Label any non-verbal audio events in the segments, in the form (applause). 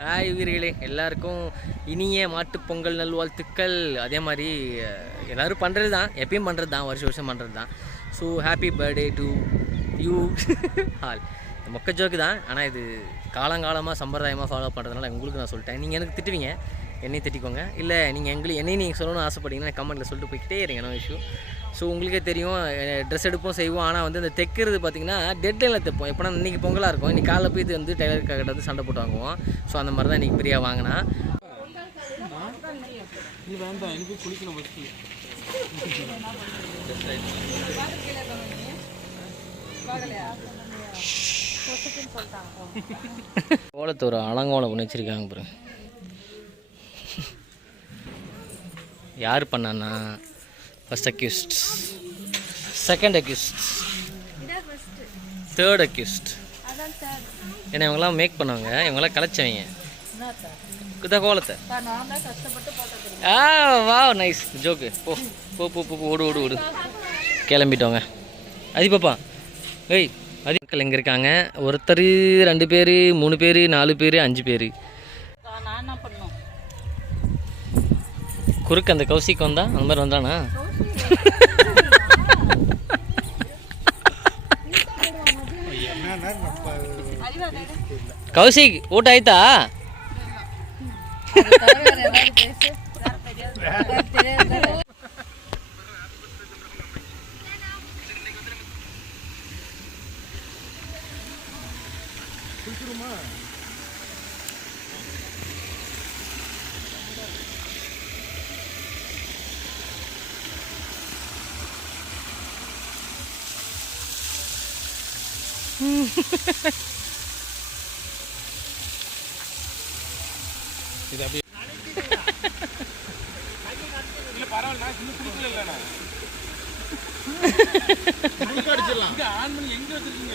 Hi வீர்களே எல்லாருக்கும் இனிய மாட்டுப் பொங்கல் நல்வாழ்த்துக்கள். அதே மாதிரி எல்லோரும் எல்லாரும் பண்ணுறது தான் எப்பயும் பண்ணுறது தான் வருஷம் வருஷம் பண்ணுறது (laughs) தான் so happy birthday to you all மொக்க ஜோக்கு தான் ஆனால் இது காலங்காலமாக சம்பிரதாயமாக ஃபாலோ பண்ணுறதுனால உங்களுக்கு நான் சொல்லிட்டேன். நீங்கள் எனக்கு திட்டுவீங்க என்னையும் திட்டிக்கோங்க. இல்லை நீங்கள் எங்களுக்கு என்னையும் நீங்கள் சொல்லணும்னு ஆசைப்பட்டீங்கன்னா கமெண்ட்டில் சொல்லிட்டு போய்கிட்டே இருங்க நோ இஷ்யூ ஸோ உங்களுக்கே தெரியும் ட்ரெஸ் எடுப்போம் செய்வோம். ஆனால் வந்து இந்த தைக்கிறது பார்த்தீங்கன்னா டெட்லைனில் தைப்போம். எப்போனா இன்றைக்கி பொங்கலாக இருக்கும். இன்றைக்கி காலைல போய் இது வந்து டெய்லர் கிட்ட வந்து சண்டை போட்டு வாங்குவோம். ஸோ அந்த மாதிரி தான் இன்றைக்கி பிரியா வாங்கினா. நீ வேண்டாம் எனக்கு குளிக்கணும் கோலத்தை ஒரு அலங்கோலம் பண்ணி வச்சுருக்காங்க பாருங்க. யார் பண்ணான்னா first accused second accused third accused ஏன்னா இவங்கெல்லாம் மேக் பண்ணுவாங்க. இவங்கெல்லாம் கலைச்சவங்க. இதான் கோலத்தை. ஆ வா நைஸ் ஜோக்கு போ போ போ போ ஓடு ஓடு ஓடு. கிளம்பிட்டோங்க. அது பாப்பா. ஏய் அதி மக்கள் எங்கே இருக்காங்க? ஒருத்தர் ரெண்டு பேர் மூணு பேர் நாலு பேர் அஞ்சு பேர். நான் என்ன குறுக்கு அந்த கௌசிக்கு வந்தா அந்த மாதிரி வந்தானா? ಕೌಶಿಕ್ ಊಟ ಆಯ್ತಾ? இது அப்படியே இல்ல பரவாயில்ல அடிச்சிடலாம் எங்க வச்சிருக்கீங்க?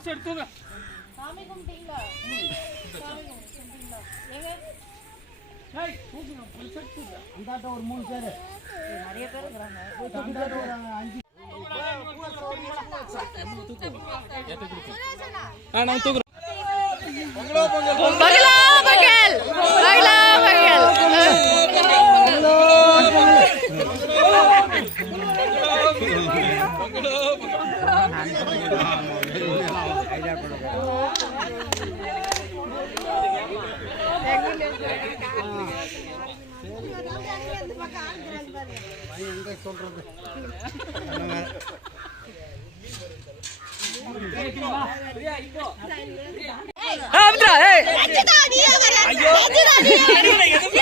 தூக்கு தூக்கு பல்ஸ் எடுத்து தூங்க ஏய், தூக்குங்க, பல்ஸ் எடுத்து தூக்கு. நிறைய பேர் இருக்கிறாங்க. ஆ, நான் தூக்குறேன். எங்க சொல்றது இப்போ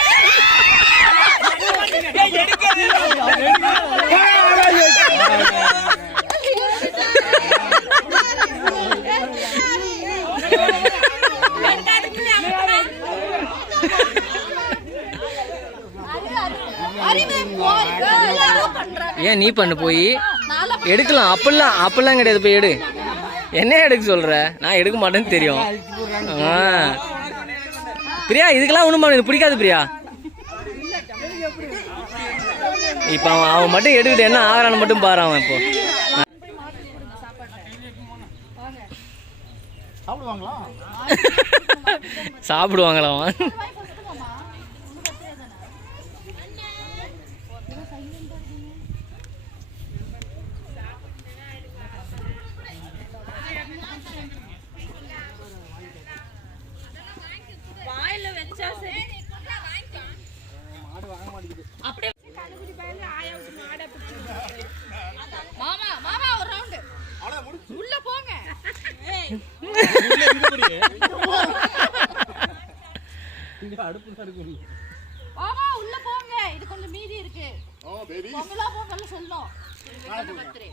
ஏன் நீ பண்ணு போய்? எடுக்கலாம். அப்படிலாம் அப்படிலாம் கிடையாது. போய் எடு. என்ன எடுக்க சொல்ற? நான் எடுக்க மாட்டேன்னு தெரியும். ஆ. பிரியா இதுக்கெல்லாம் ஒன்றும் பண்ண பிடிக்காது பிரியா. இப்போ அவன் அவன் மட்டும் எடுக்கிட்டு என்ன ஆகிறான்னு மட்டும் பாரு அவன் இப்போ. சாப்பிடுவாங்களா? சாப்பிடுவாங்களா அவன் மாமா மாமா ஒரு ரவுண்டு உள்ள போங்க. இங்க அடுப்பு தான் இருக்கு. மாமா உள்ள போங்க. இது கொஞ்சம் மீதி இருக்கு. பொங்கலா பொங்கல் சொல்லும். பர்த்டே